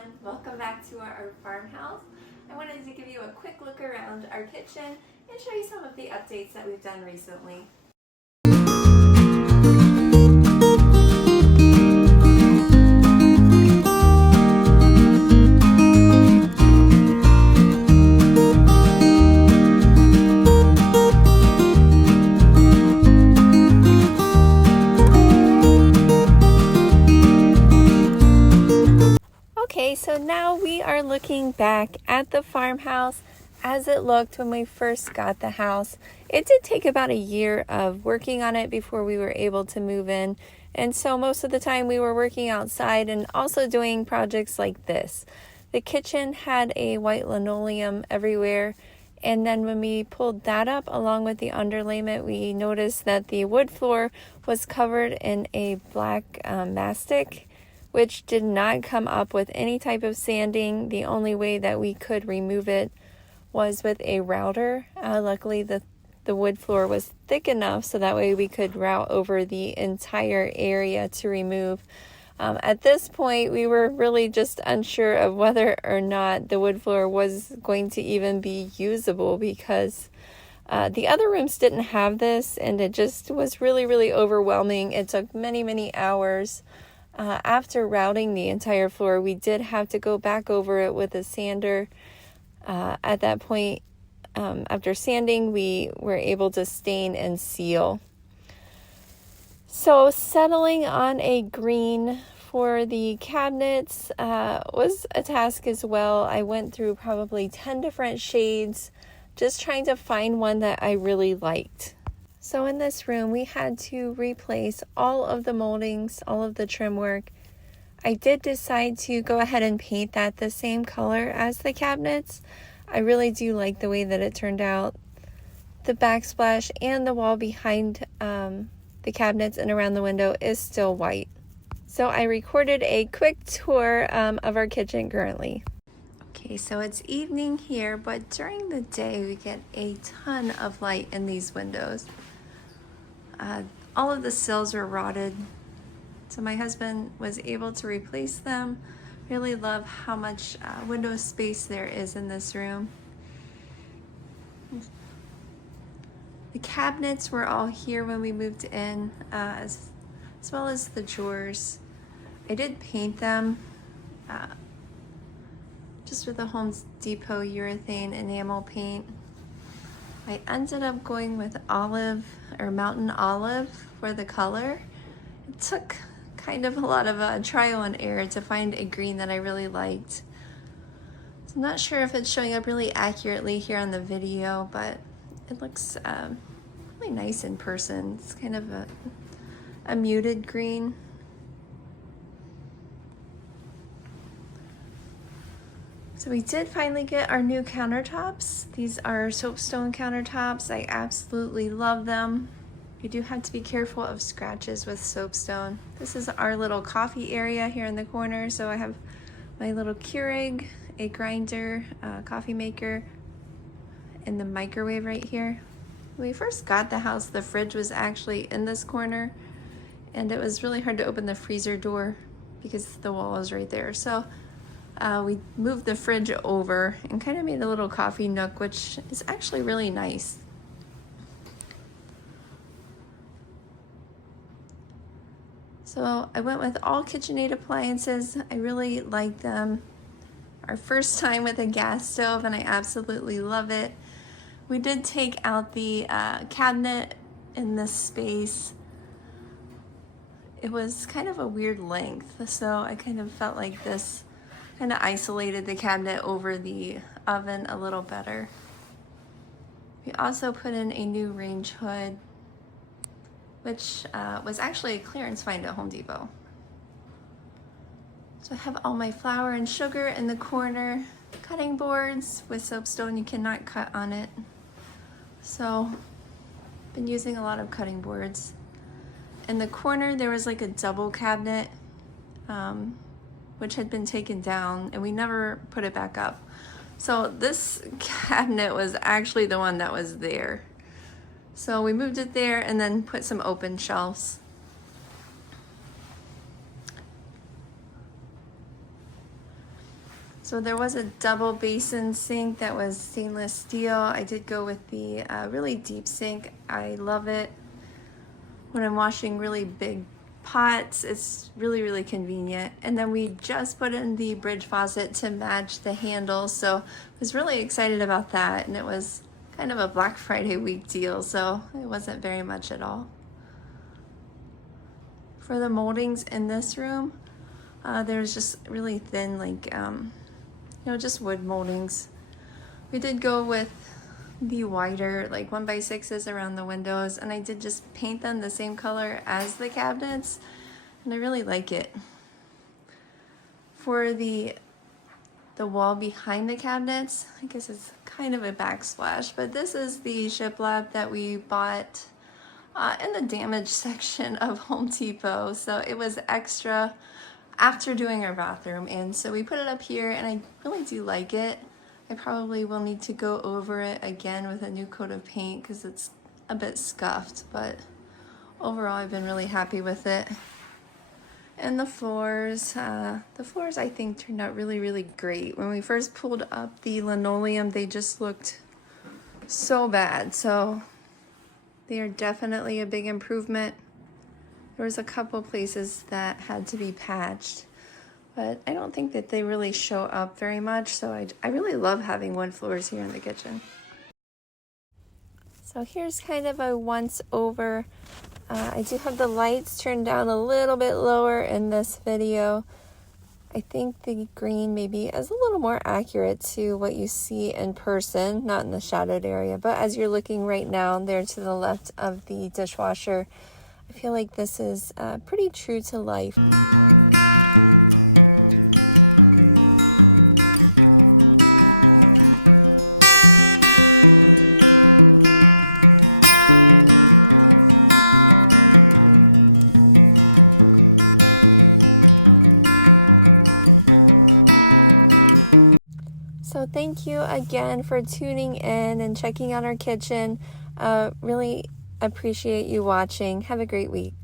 everyone, welcome back to our farmhouse. I wanted to give you a quick look around our kitchen and show you some of the updates that we've done recently. Okay, so now we are looking back at the farmhouse as it looked when we first got the house. It did take about a year of working on it before we were able to move in. And so most of the time we were working outside and also doing projects like this. The kitchen had a white linoleum everywhere. And then when we pulled that up along with the underlayment, we noticed that the wood floor was covered in a black mastic, which did not come up with any type of sanding. The only way that we could remove it was with a router. Luckily, the wood floor was thick enough so that way we could route over the entire area to remove. At this point, we were really just unsure of whether or not the wood floor was going to even be usable because the other rooms didn't have this, and it just was really, really overwhelming. It took many, many hours. After routing the entire floor, we did have to go back over it with a sander. At that point, after sanding, we were able to stain and seal. So settling on a green for the cabinets was a task as well. I went through probably 10 different shades, just trying to find one that I really liked. So in this room, we had to replace all of the moldings, all of the trim work. I did decide to go ahead and paint that the same color as the cabinets. I really do like the way that it turned out. The backsplash and the wall behind the cabinets and around the window is still white. So I recorded a quick tour of our kitchen currently. Okay, so it's evening here, but during the day we get a ton of light in these windows. All of the sills were rotted, so my husband was able to replace them. Really love how much window space there is in this room. The cabinets were all here when we moved in, as well as the drawers. I did paint them just with the Home Depot urethane enamel paint. I ended up going with olive or mountain olive for the color. It took kind of a lot of trial and error to find a green that I really liked. So I'm not sure if it's showing up really accurately here on the video, but it looks really nice in person. It's kind of a muted green. So we did finally get our new countertops. These are Soapstone countertops. I absolutely love them. You do have to be careful of scratches with Soapstone. This is our little coffee area here in the corner. So I have my little Keurig, a grinder, coffee maker, and the microwave right here. When we first got the house, the fridge was actually in this corner, and it was really hard to open the freezer door because the wall is right there. So we moved the fridge over and kind of made a little coffee nook, which is actually really nice. So I went with all KitchenAid appliances. I really like them. Our first time with a gas stove, and I absolutely love it. We did take out the cabinet in this space. It was kind of a weird length, so I kind of felt like this kind of isolated the cabinet over the oven a little better. We also put in a new range hood, which was actually a clearance find at Home Depot. So I have all my flour and sugar in the corner, cutting boards. With Soapstone, you cannot cut on it. So I've been using a lot of cutting boards. In the corner, there was like a double cabinet, which had been taken down, and we never put it back up. So this cabinet was actually the one that was there. So we moved it there and then put some open shelves. So there was a double basin sink that was stainless steel. I did go with the really deep sink. I love it. When I'm washing really big pots, it's really, really convenient. And then we just put in the bridge faucet to match the handle. So I was really excited about that. And it was kind of a Black Friday week deal, so it wasn't very much at all. For the moldings in this room, there's just really thin, like, just wood moldings. We did go with the wider, like 1x6s around the windows, and I did just paint them the same color as the cabinets, and I really like it. For the wall behind the cabinets, I guess it's kind of a backsplash, but this is the shiplap that we bought in the damaged section of Home Depot. So it was extra after doing our bathroom, and so we put it up here, and I really do like it. I probably will need to go over it again with a new coat of paint because it's a bit scuffed, but overall I've been really happy with it. And the floors I think turned out really, really great. When we first pulled up the linoleum, they just looked so bad. So they are definitely a big improvement. There was a couple places that had to be patched, but I don't think that they really show up very much. So I really love having wood floors here in the kitchen. So here's kind of a once over. I do have the lights turned down a little bit lower in this video. I think the green maybe is a little more accurate to what you see in person, not in the shadowed area, but as you're looking right now there to the left of the dishwasher, I feel like this is pretty true to life. So thank you again for tuning in and checking out our kitchen. Really appreciate you watching. Have a great week.